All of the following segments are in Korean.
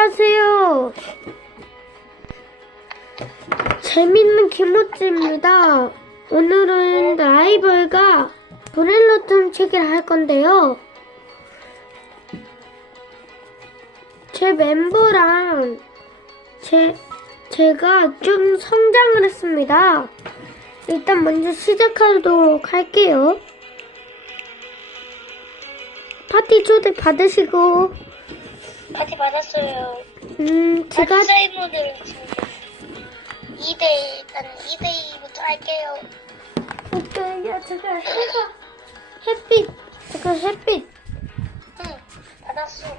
안녕하세요. 재밌는 김호찌입니다. 오늘은 라이벌과 브렐로 tum치기를 할 건데요. 제 멤버랑 제, 제가 좀 성장을 했습니다. 일단 먼저 시작하도록 할게요. 파티 초대 받으시고, 파티 받았어요. 음, 제가 지금 2대 일단 2대 2부터 할게요. 오케이, 야, 제가 햇빛, 제가 햇빛. 응, 받았어.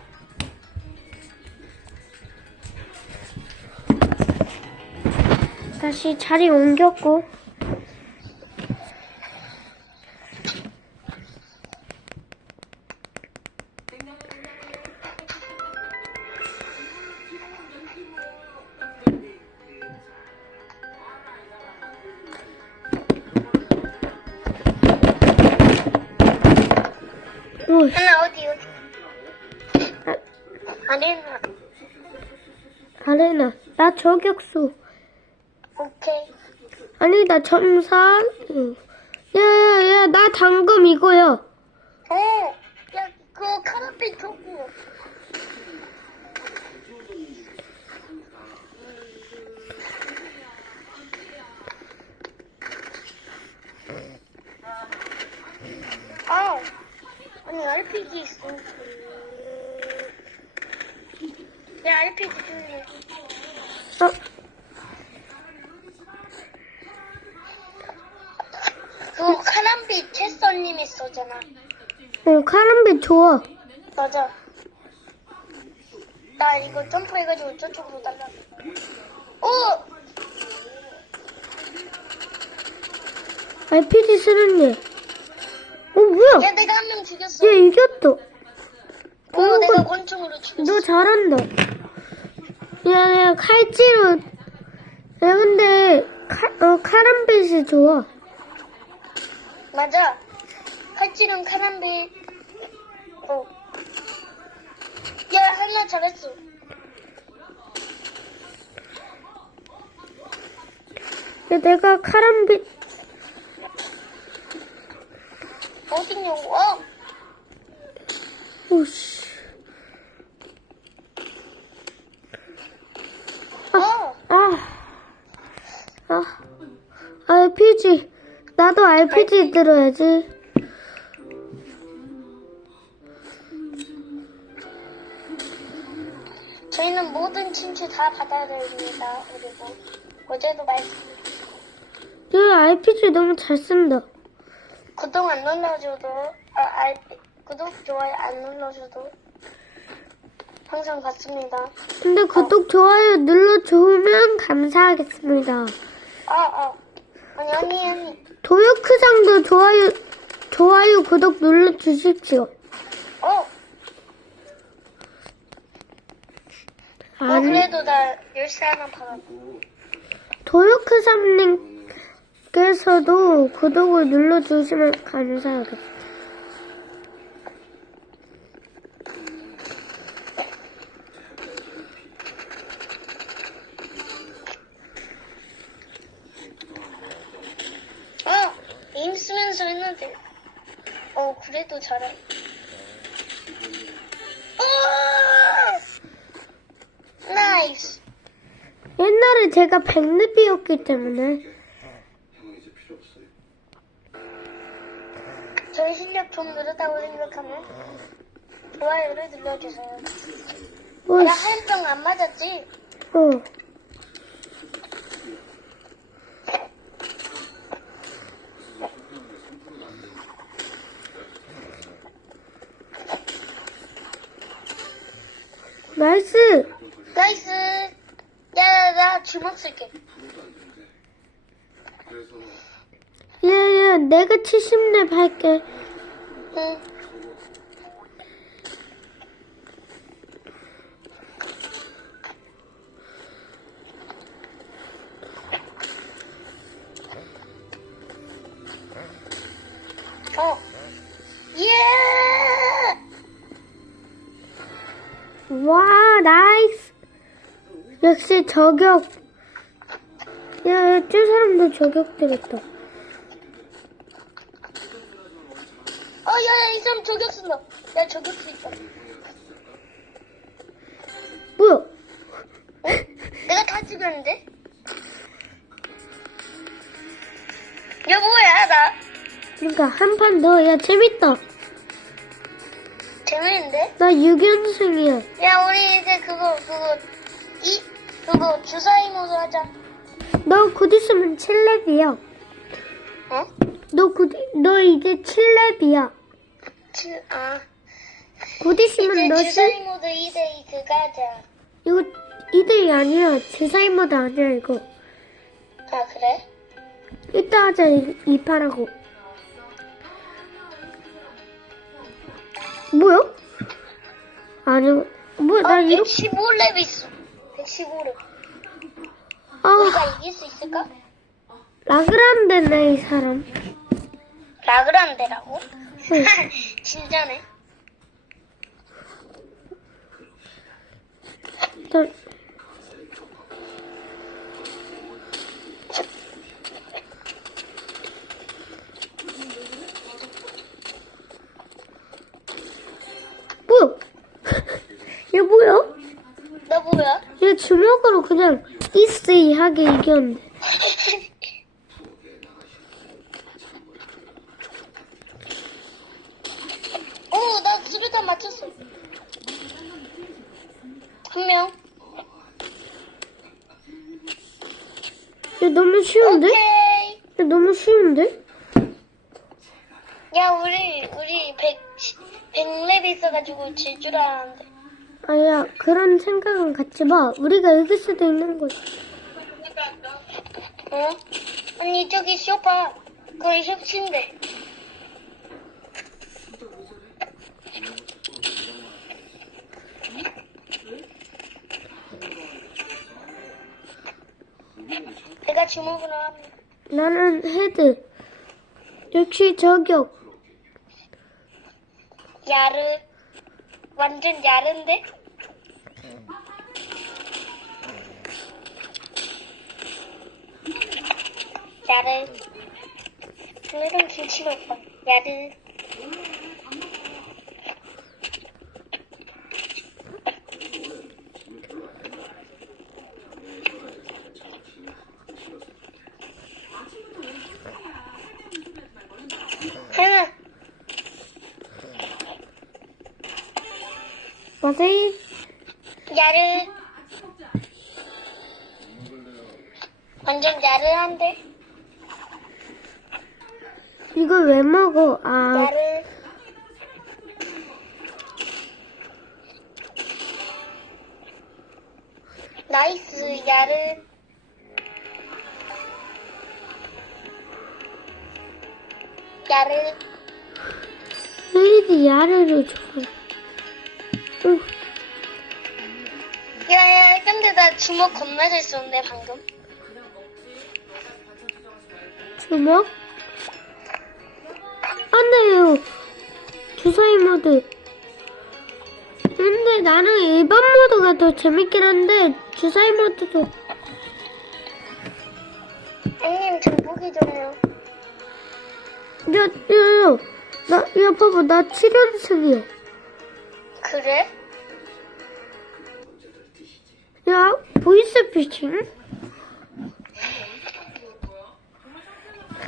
다시 자리 옮겼고. 저격수. 오케이. 아니, 나. 응. 야, 야, 야, 나 당금 이거야. 어, 야, 그거 카라빛 줘고. 아, 아니 RPG 있어. 야, RPG 줄래. 어, 그거 카람빛 채써님이 써잖아. 어, 카람빛 좋아. 맞아. 나 이거 점프해가지고 저쪽으로 날라. 오! RPG 쓰는 얘. 어, 뭐야? 야, 내가 한 명 죽였어. 얘 이겼어. 오, 어, 내가 그- 권총으로 죽였어. 너 잘한다. 야, 야, 칼찌로. 야, 근데, 칼, 어, 카람빛이 좋아. 맞아. 칼질은 카람빛. 어. 야, 하나 잘했어. 야, 내가 카람빛, 어딨냐고. 어! 오씨. 어! 아, 아, RPG. 나도 RPG 들어야지. 저희는 모든 친추 다 받아야 됩니다. 그리고 어제도 말씀. 얘 RPG 너무 잘 쓴다. 구독 안 눌러줘도, 아, 알, 구독, 좋아요 안 눌러줘도 항상 받습니다. 근데 구독, 좋아요 눌러주면 감사하겠습니다. 아, 아. 아니, 아니, 아니. 도요크상도 좋아요, 좋아요, 구독 눌러주십시오. 어! 어, 아니, 그래도 나 열쇠 하나 받았고. 도요크삼님께서도 구독을 눌러주시면 감사하겠습니다. 어! 에임 쓰면서 했는데. 어, 그래도 잘해. 옛날에 제가 백늪이었기 때문에 저희 실력 좀 늘었다고 생각하면 좋아요를 눌러주세요. 오, 나 화염병 안 맞았지? 어. 나이스! 나이스. 야, 나 주먹 쓸게. 얘, 얘, 내가 70렙 할게. 응. 역시 저격. 야, 야, 저 사람도 저격 들었다. 어, 야, 야, 이 사람 저격 쓴다. 야, 저격수 있다. 뭐야? 어? 내가 다 찍었는데? 야, 뭐야, 나. 그러니까 한 판 더. 야, 재밌다. 재밌는데? 나 6연승이야. 야, 우리 이제 그거, 그거, 이, 그거, 주사위 모드 하자. 너 곧 있으면 7렙이야. 어? 너 곧, 너 이제 7렙이야. 칠, 아. 곧 있으면 이제 너 주사위 7, 모드 2대2 그거 하자. 이거 이들이 아니야. 주사위 모드 아니야, 이거. 아, 그래? 이따 하자, 이, 이 판하고. 뭐야? 아니, 뭐야, 나 아, 이렇게, 115렙 있어. 115렙. 아, 우리가 이길 수 있을까? 라그란데네, 이 사람. 라그란데라고? 응. 진짜네. 저, 뭐야? 얘 뭐야? 너 뭐야? 얘 주먹으로 그냥 이스이 하게 이겼는데. 오, 나 수류탄 맞췄어. 한 명. 얘 너무 쉬운데? 오케이. 얘 너무 쉬운데? 야, 우리, 우리 100, 100렙 있어가지고 질줄 알았는데. 아야, 그런 생각은 갖지 마. 우리가 이길 수도 있는 거지. 어? 아니, 저기 쇼파. 그거 협치인데. 내가 주먹으로 하면. 나는 헤드. 역시 저격. 야르. 완전 야르인데? 야르. 오늘은 김치 먹방. 야르. 나이스, 야르. 야르. 헤이디 야르를 줘. 응, 야, 야, 근데 나 주먹 겁나 잘 쏘는데, 방금. 주먹? 안 돼요. 주사위 모드. 근데 나는 일반 모드가 더 재밌긴 한데, 주사위 모드도. 형님, 좀 보기 좀요. 야, 야, 야. 나, 야, 봐봐. 나 7연승이야. 그래? 야, 보이스피싱?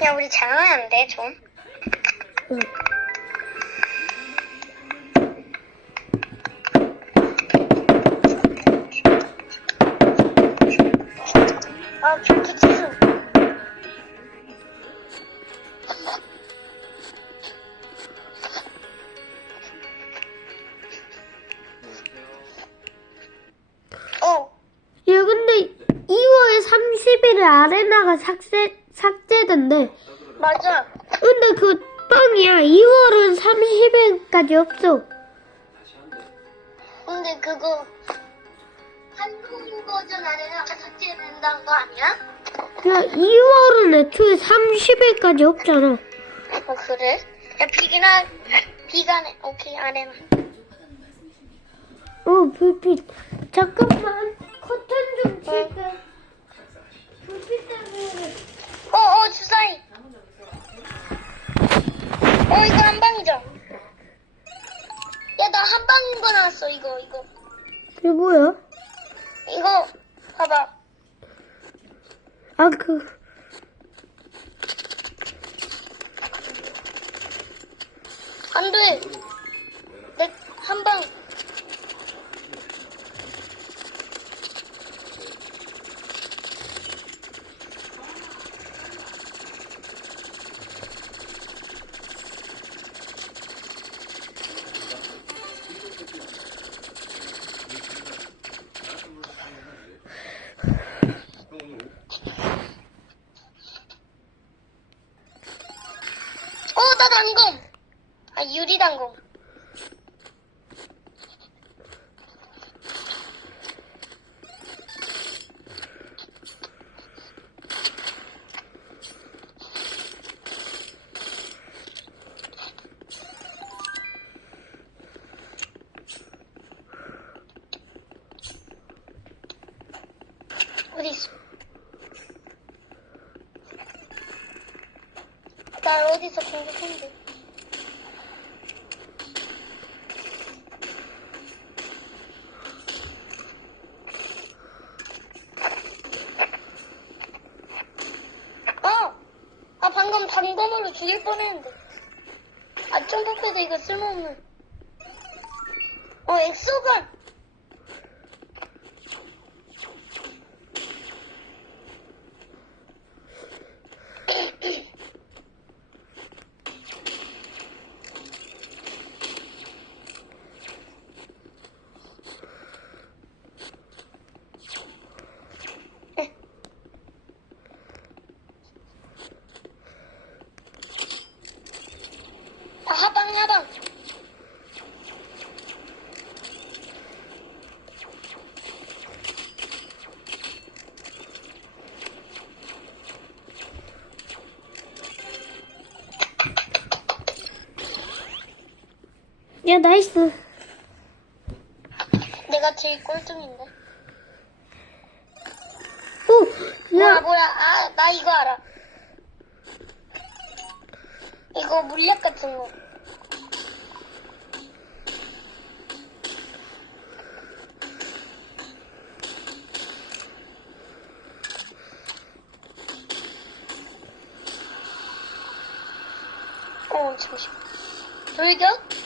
야, 우리 잘하면 안 돼, 좀. 응. 30일까지 없어. 근데 그거 한국 버전 안에는 삭제된다는 거 아니야? 야, 2월은 애초에 30일까지 없잖아. 어, 그래? 야, 비기나, 비가네. 오케이, 안에만. 어, 불빛. 잠깐만. 커튼 좀 불빛 불빛 때문에 어, 어, 주사위. 어, 이거 한 방이죠? 야, 나한 방인 거 나왔어, 이거, 이거. 이게 뭐야? 이거, 봐봐. 아 그. 안 돼. 내, 한 방. 어, 나 단검. 아, 유리 단검. 어디 있어? 날 어디서 공격했는데? 아! 아, 방금 단검으로 죽일 뻔했는데. 아, 점프패드 이거 쓸모없는. 어, 엑소건! 아, 하방, 하방. 야 나이스. 내가 제일 꼴등인데. 오. 뭐야, 야. 뭐야. 아, 나 이거 알아. 이거 물약 같은 거. 어, 잠시만. 돌격?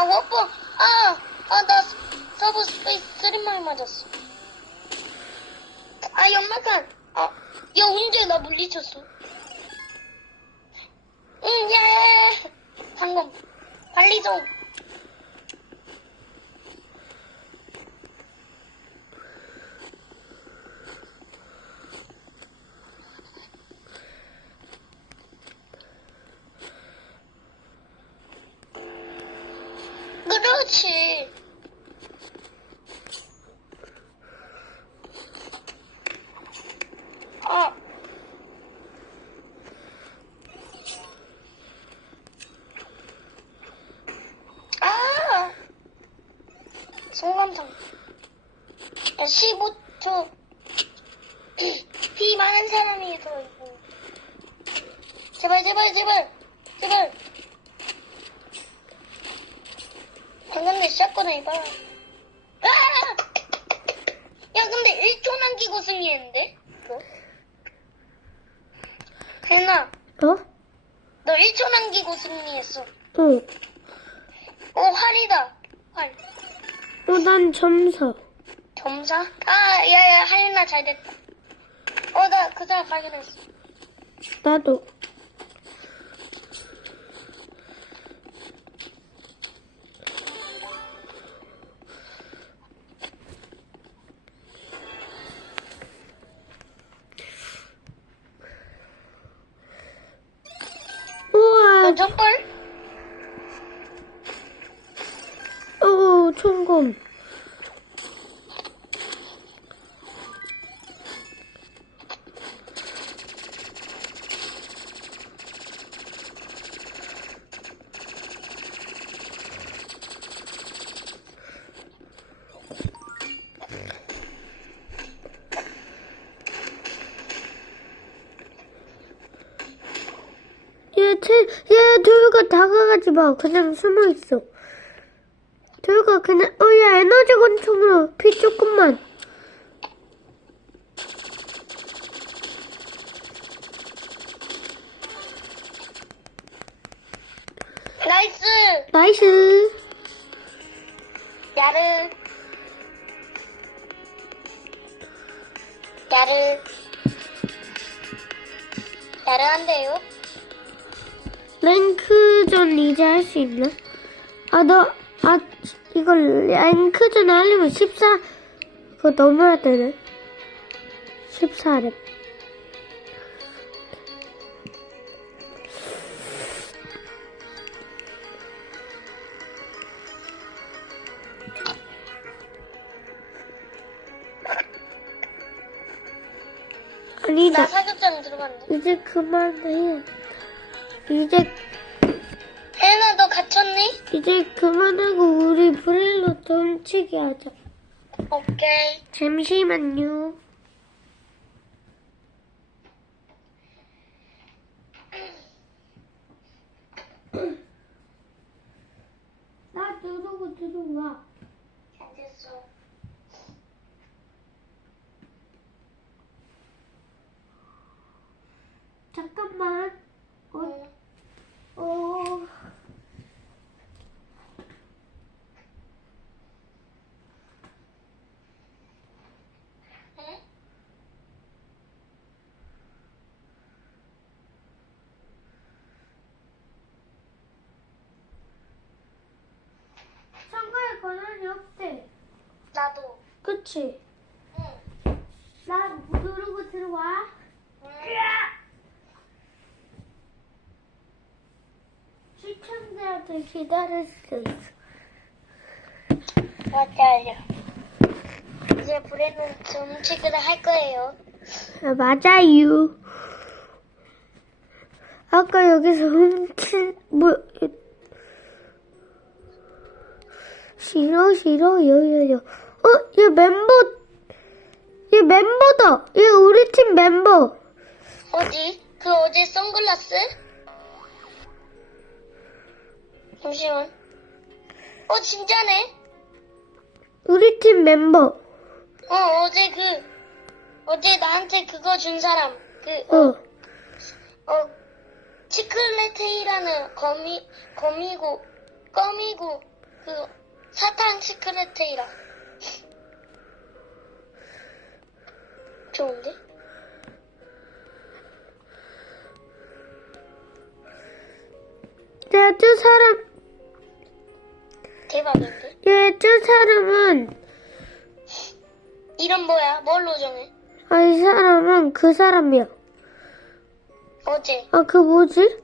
아, 워퍼. 아, 아, 나 서브 스페이스 3말 맞았어. 아, 연막한. 아, 야, 언제 나 물리쳤어? 응, 예. 방금. 빨리 좀. 그렇지. 아. 아. 송감성. 야, 15초. 비 많은 사람이 들어있고. 제발, 제발, 제발. 제발. 방금 내 샷건을 해봐. 아! 야, 근데 1초 남기고 승리했는데? 뭐? 혜나, 어? 너 1초 남기고 승리했어. 응. 오, 활이다. 활. 어, 난 점사. 점사? 아, 야, 야, 하윤아 잘 됐다. 어, 나 그 사람 발견했어. 나도. 다가가지 마. 그냥 숨어 있어. 도유가 그냥, 어, 얘 에너지 권총으로 피 조금만. 나이스! 나이스. 야르. 야르. 야르 한대요? 랭크전 이제 할 수 있나? 아, 너, 아, 이걸 랭크전 하려면 14, 그거 넘어야 되네. 14렙. 아니다. 나 사격장 들어갔네. 이제 그만해. 이제 혜연아, 너 갇혔니? 이제 그만하고 우리 브레일로 던치기 하자. 오케이. 잠시만요. 나 들어오고 들어와. 알겠어. 잠깐만. 어, 어. 응? 참가할 권한이 없대. 나도. 그치? 응. 나 누르고 들어와. 응. 시청자들 기다릴 수 있어. 맞아요. 이제 불에는 점치기를 할 거예요. 아, 맞아요. 아까 여기서 훔친, 뭐, 싫어, 싫어, 여여여. 어, 얘 멤버, 얘 멤버다. 얘 우리 팀 멤버. 어디? 그 어제 선글라스? 잠시만. 어, 진짜네? 우리 팀 멤버. 어, 어제 그, 어제 나한테 그거 준 사람. 그, 어, 어, 치클레테이라는 거미, 거미고, 거미고, 그, 사탕 치클레테이라. 좋은데? 저 사람, 대박인데? 얘저 사람은, 이름 뭐야? 뭘로 정해? 아, 이 사람은 그 사람이야. 어제. 아, 그 뭐지?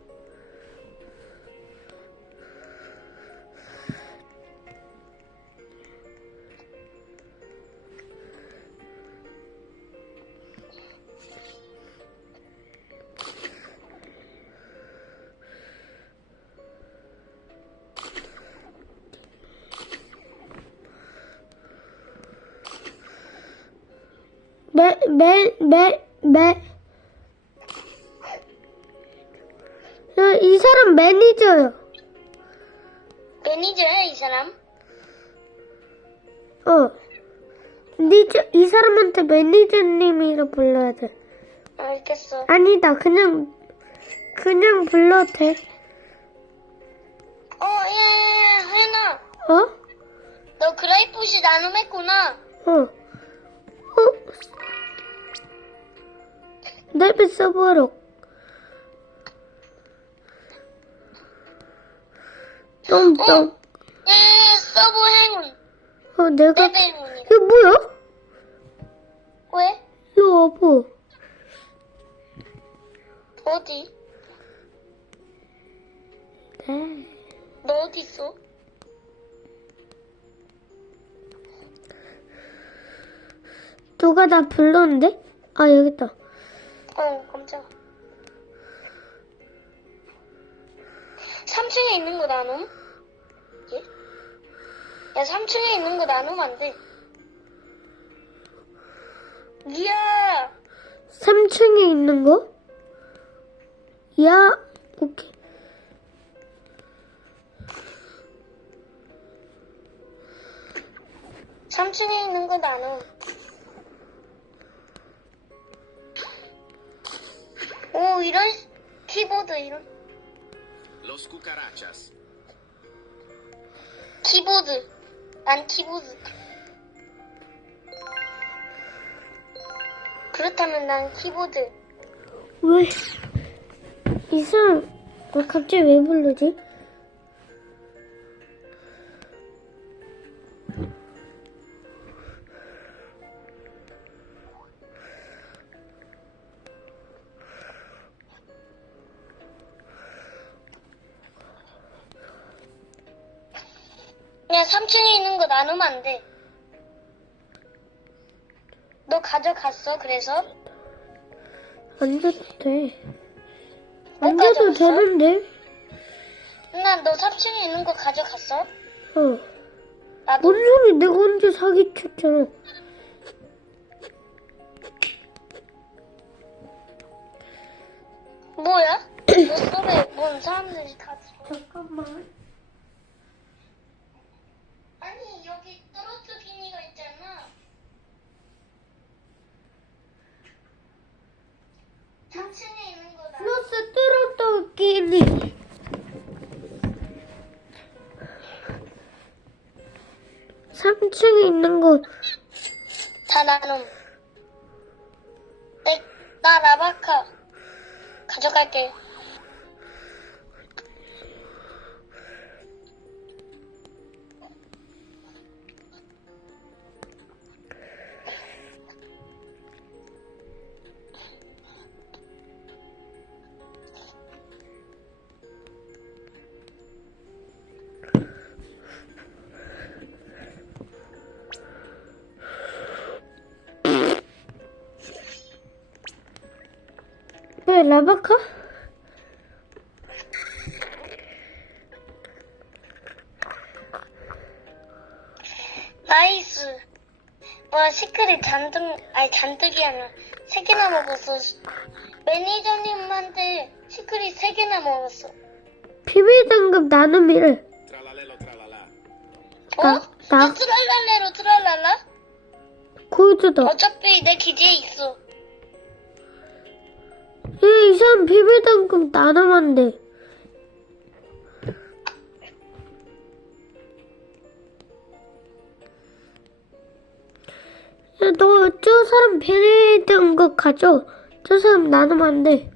매, 매, 매, 매. 야, 이 사람 매니저야. 매니저야, 이 사람? 어. 니저, 이 사람한테 매니저님이라 불러야 돼. 알겠어. 아니다, 그냥, 그냥 불러도 돼. 어, 야, 야, 야, 혜연아. 어? 너 그레이프시 나눔했구나. 어. 어? 내비 써보러. 똥똥. 예, 서브 행운. 어, 내가, 레벨 행운이다. 이거 뭐야? 왜? 이거 와봐. 어디? 네. 너 어디 있어? 누가 나 불렀는데? 아, 여기 있다. 어, 깜짝아. 3층에 있는 거 나눔? 예? 야, 3층에 있는 거 나누면 안 돼. 이야. 3층에 있는 거? 야, 오케이. 삼층에 있는 거 나는. 오, 이런 키보드, 이런. Los cucarachas. 키보드. 난 키보드. 그렇다면 난 키보드. 왜? 이 사람, 어, 갑자기 왜 부르지? 3층에 있는 거 나누면 안 돼. 너 가져갔어, 그래서? 앉아도 돼. 못 앉아도 가져갔어? 되는데? 난너 3층에 있는 거 가져갔어? 어. 나도. 뭔 소리 내가 언제 사기쳤잖아. 뭐야? 너 속에 뭔 사람들이 다. 잠깐만. 아니, 여기 떨어뜨기니가 있잖아. 3층에 있는 거 나. 플러스 뚜루뚜끼니. 삼층에 있는 거다 나눔. 왜 라바카? 나이스. 와, 시크릿 잔뜩, 아니, 잔뜩이 아니라, 세 개나 먹었어. 매니저님한테 시크릿 세 개나 먹었어. 비밀 등급. Tralalelo tralala. 어? 나- 나- 너 트랄랄레로 트랄랄라? 코드다. 어차피 내 기재에 있어. 야, 이 사람 비밀 등급 나눔한대. 야, 너 저 사람 비밀 등급 가져. 저 사람 나눔 안 돼.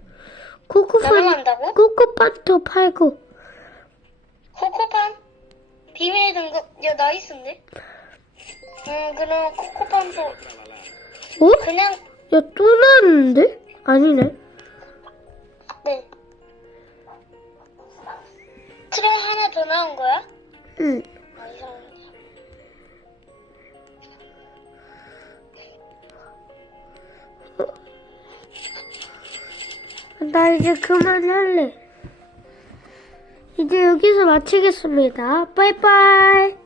코코판? 코코판도 팔고. 코코팜? 비밀 등급, 야, 나이스인데? 음, 그럼 Tralala. 어? 그냥, 야, 또 나왔는데? 아니네. 네. 트레 하나 더 나온 거야? 응. 아, 이상하네. 나 이제 그만할래. 이제 여기서 마치겠습니다. 빠이빠이.